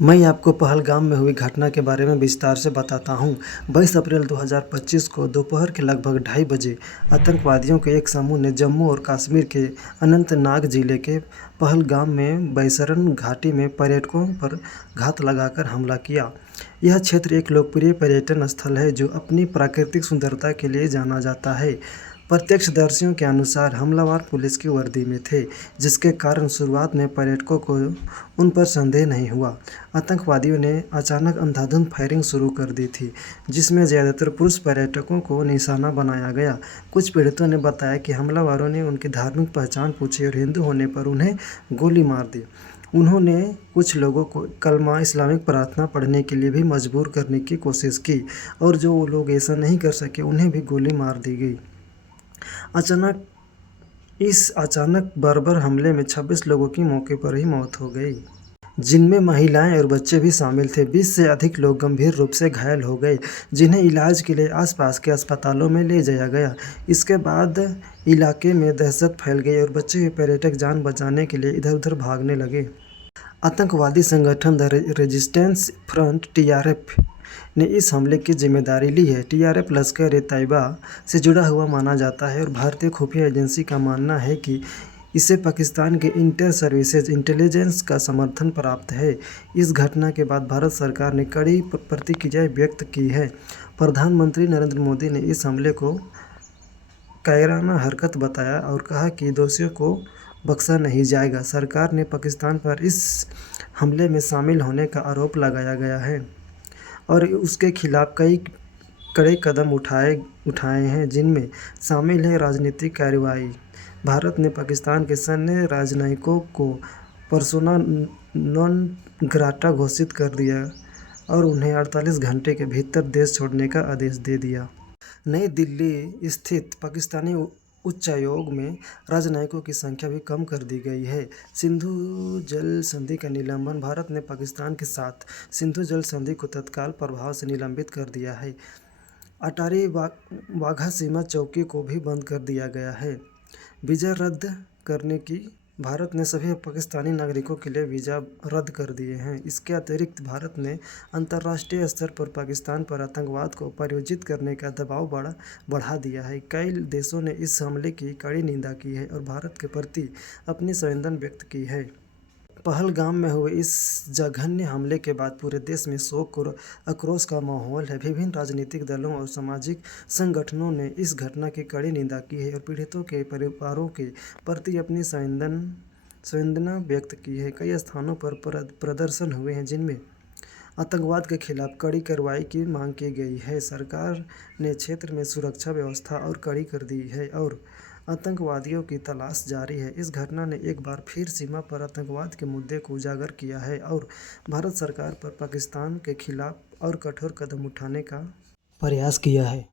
मैं आपको पहलगाम में हुई घटना के बारे में विस्तार से बताता हूँ। 22 अप्रैल 2025 को दोपहर के लगभग 2:30 बजे आतंकवादियों के एक समूह ने जम्मू और कश्मीर के अनंतनाग जिले के पहलगाम में बैतरन घाटी में पर्यटकों पर घात लगाकर हमला किया। यह क्षेत्र एक लोकप्रिय पर्यटन स्थल है जो अपनी प्राकृतिक सुंदरता के लिए जाना जाता है। प्रत्यक्षदर्शियों के अनुसार हमलावर पुलिस की वर्दी में थे, जिसके कारण शुरुआत में पर्यटकों को उन पर संदेह नहीं हुआ। आतंकवादियों ने अचानक अंधाधुंध फायरिंग शुरू कर दी थी, जिसमें ज़्यादातर पुरुष पर्यटकों को निशाना बनाया गया। कुछ पीड़ितों ने बताया कि हमलावरों ने उनकी धार्मिक पहचान पूछी और हिंदू होने पर उन्हें गोली मार दी। उन्होंने कुछ लोगों को कलमा इस्लामिक प्रार्थना पढ़ने के लिए भी मजबूर करने की कोशिश की और जो लोग ऐसा नहीं कर सके उन्हें भी गोली मार दी गई। अचानक बर्बर हमले में 26 लोगों की मौके पर ही मौत हो गई, जिनमें महिलाएं और बच्चे भी शामिल थे। 20 से अधिक लोग गंभीर रूप से घायल हो गए, जिन्हें इलाज के लिए आसपास के अस्पतालों में ले जाया गया। इसके बाद इलाके में दहशत फैल गई और बचे हुए पर्यटक जान बचाने के लिए इधर-उधर भागने लगे। आतंकवादी संगठन द रेजिस्टेंस फ्रंट (TRF) ने इस हमले की जिम्मेदारी ली है। TRF लश्कर-ए-तैयबा से जुड़ा हुआ माना जाता है और भारतीय खुफिया एजेंसी का मानना है कि इसे पाकिस्तान के इंटर सर्विसेज इंटेलिजेंस का समर्थन प्राप्त है। इस घटना के बाद भारत सरकार ने कड़ी प्रतिक्रिया व्यक्त की है। प्रधानमंत्री नरेंद्र मोदी ने इस हमले को कायराना हरकत बताया और कहा कि दोषियों को बख्शा नहीं जाएगा। सरकार ने पाकिस्तान पर इस हमले में शामिल होने का आरोप लगाया गया है और उसके खिलाफ कई कड़े कदम उठाए हैं, जिनमें शामिल है राजनीतिक कार्रवाई। भारत ने पाकिस्तान के सैन्य राजनयिकों को पर्सोना नॉन ग्राटा घोषित कर दिया और उन्हें 48 घंटे के भीतर देश छोड़ने का आदेश दे दिया। नई दिल्ली स्थित पाकिस्तानी उच्चायोग में राजनयिकों की संख्या भी कम कर दी गई है। सिंधु जल संधि का निलंबन। भारत ने पाकिस्तान के साथ सिंधु जल संधि को तत्काल प्रभाव से निलंबित कर दिया है। अटारी वाघा सीमा चौकी को भी बंद कर दिया गया है। वीज़ा रद्द करने की। भारत ने सभी पाकिस्तानी नागरिकों के लिए वीज़ा रद्द कर दिए हैं। इसके अतिरिक्त भारत ने अंतर्राष्ट्रीय स्तर पर पाकिस्तान पर आतंकवाद को प्रायोजित करने का दबाव बढ़ा दिया है। कई देशों ने इस हमले की कड़ी निंदा की है और भारत के प्रति अपनी संवेदना व्यक्त की है। पहलगाम में हुए इस जघन्य हमले के बाद पूरे देश में शोक और आक्रोश का माहौल है। विभिन्न राजनीतिक दलों और सामाजिक संगठनों ने इस घटना की कड़ी निंदा की है और पीड़ितों के परिवारों के प्रति अपनी संवेदना व्यक्त की है। कई स्थानों पर प्रदर्शन हुए हैं, जिनमें आतंकवाद के खिलाफ कड़ी कार्रवाई की मांग की गई है। सरकार ने क्षेत्र में सुरक्षा व्यवस्था और कड़ी कर दी है और आतंकवादियों की तलाश जारी है। इस घटना ने एक बार फिर सीमा पर आतंकवाद के मुद्दे को उजागर किया है और भारत सरकार पर पाकिस्तान के खिलाफ और कठोर कदम उठाने का प्रयास किया है।